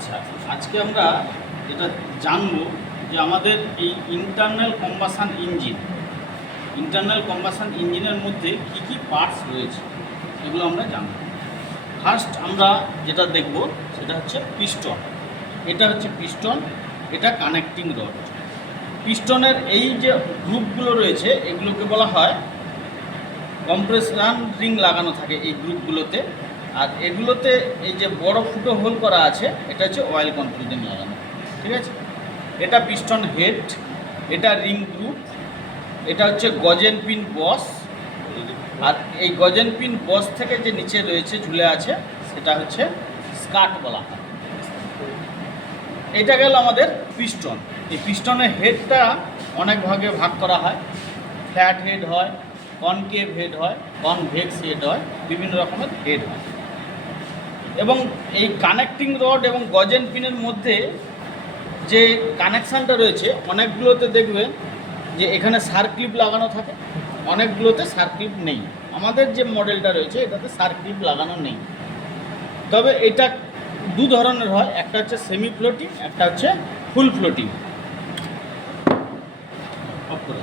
আচ্ছা, আজকে আমরা যেটা জানবো যে আমাদের এই ইন্টারনাল কম্বাসন ইঞ্জিনের মধ্যে কি কি পার্টস রয়েছে এগুলো আমরা জানব। ফার্স্ট আমরা যেটা দেখব সেটা হচ্ছে পিস্টন। এটা হচ্ছে পিস্টন, এটা কানেক্টিং রড। পিস্টনের এই যে গ্রুপগুলো রয়েছে এগুলোকে বলা হয় কম্প্রেশন রিং লাগানো থাকে এই গ্রুপগুলোতে। আর এগুলোতে এই যে বড় ফুটো হোল করা আছে এটা হচ্ছে অয়েল কন্ট্রোল রিং লাগানো, ঠিক আছে। এটা পিস্টন হেড, এটা রিং গ্রুপ, এটা হচ্ছে গজেন পিন বস। আর এই গজেন পিন বস থেকে যে নিচে রয়েছে ঝুলে আছে সেটা হচ্ছে স্কার্ট বলা হয়। এটা গেল আমাদের পিস্টন। এই পিস্টনের হেডটা অনেক ভাগে ভাগ করা হয়। ফ্ল্যাট হেড হয়, কনকেভ হেড হয়, কনভেক্স হেড হয়, বিভিন্ন রকমের হেড হয়। এবং এই কানেক্টিং রড এবং গজেন পিনের মধ্যে যে কানেকশানটা রয়েছে অনেকগুলোতে দেখবে যে এখানে সার্ক্লিপ লাগানো থাকে, অনেকগুলোতে সার্ক্লিপ নেই। আমাদের যে মডেলটা রয়েছে এটাতে সার্ক্লিপ লাগানো নেই। তবে এটা দু ধরনের হয়, একটা হচ্ছে সেমি ফ্লোটিং, একটা হচ্ছে ফুল ফ্লোটিং। অফ করে